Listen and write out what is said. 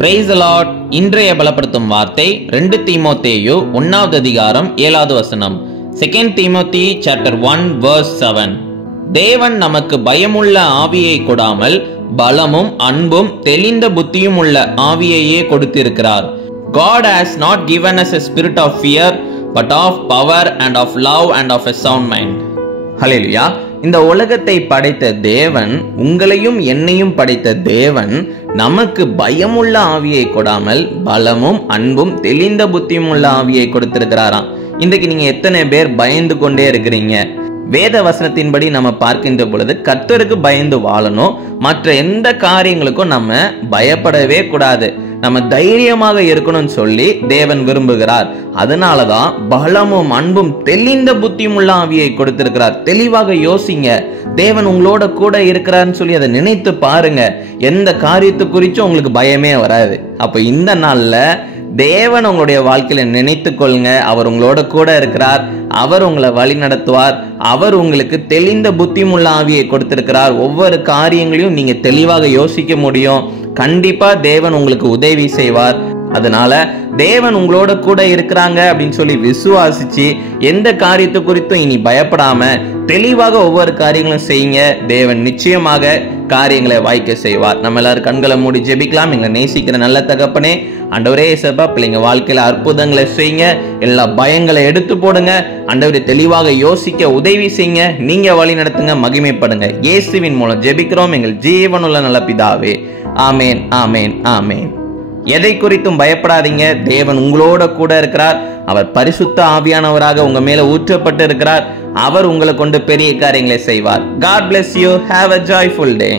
Praise the Lord. இன்றைய பலப்படுத்தும் வார்த்தை 2 தீமோத்தேயு 1வது அதிகாரம் 7வது வசனம். 2 தீமோத்தி chapter 1 verse 7. தேவன் நமக்கு பயமுள்ள ஆவியை கொடாமல் பலமும் அன்பும் தெளிந்த புத்தியும் உள்ள ஆவியையே கொடுத்திருக்கிறார். God has not given us a spirit of fear but of power and of love and of a sound mind. ஹல்லேலூயா. இந்த உலகத்தை படைத்த தேவன், உங்களையும் என்னையும் படைத்த தேவன் நமக்கு பயமுள்ள ஆவியை கொடாமல் பலமும் அன்பும் தெளிந்த புத்தியும் உள்ள ஆவியை கொடுத்திருக்கிறாராம். இன்றைக்கு நீங்க எத்தனை பேர் பயந்து கொண்டே இருக்கிறீங்க? வேத வசனத்தின்படி நம்ம பார்க்கின்ற பொழுது கர்த்தருக்கு பயந்து வாழணும். மற்ற எந்த காரியங்களுக்கும் நம்ம பயப்படவே கூடாது. நம்ம தைரியமாக இருக்கணும்னு சொல்லி தேவன் விரும்புகிறார். அதனாலதான் பலமும் அன்பும் தெளிந்த புத்தியும் உள்ள ஆவியை கொடுத்திருக்கிறார். தெளிவாக யோசிங்க. தேவன் உங்களோட கூட இருக்கிறார்னு சொல்லி அதை நினைத்து பாருங்க. எந்த காரியத்தை குறிச்சும் உங்களுக்கு பயமே வராது. அப்ப இந்த நாள்ல தேவன் உங்களுடைய வாழ்க்கையில நினைத்து கொள்ளுங்க. அவர் உங்களோட கூட இருக்கிறார். அவர் உங்களை வழி நடத்துவார். அவர் உங்களுக்கு தெளிந்த புத்தியுள்ள ஆவியை கொடுத்திருக்கிறார். ஒவ்வொரு காரியங்களையும் நீங்க தெளிவாக யோசிக்க முடியும். கண்டிப்பா தேவன் உங்களுக்கு உதவி செய்வார். அதனால தேவன் உங்களோட கூட இருக்கிறாங்க அப்படின்னு சொல்லி விசுவாசிச்சு எந்த காரியத்தை குறித்தும் இனி பயப்படாம தெளிவாக ஒவ்வொரு காரியங்களும் செய்யுங்க. தேவன் நிச்சயமாக காரியங்களை வாய்க்க செய்வார். நம்ம எல்லாரும் கண்களை மூடி ஜெபிக்கலாம். எங்களை நேசிக்கிற நல்ல தகப்பனே, ஆண்டவரே இயேசுப்பா, பிள்ளைங்க வாழ்க்கையில அற்புதங்களை செய்யுங்க. எல்லா பயங்களை எடுத்து போடுங்க. ஆண்டவரே தெளிவாக யோசிக்க உதவி செய்யுங்க. நீங்க வழி நடத்துங்க, மகிமைப்படுங்க. இயேசுவின் மூலம் ஜெபிக்கிறோம் எங்கள் ஜீவனுள்ள நல்ல பிதாவே. ஆமேன், ஆமேன், ஆமேன். எதை குறித்தும் பயப்படாதீங்க. தேவன் உங்களோட கூட இருக்கிறார். அவர் பரிசுத்த ஆவியானவராக உங்க மேல ஊற்றப்பட்டு இருக்கிறார். அவர் உங்களை கொண்டு பெரிய காரியங்களை செய்வார். God bless you. Have a joyful day.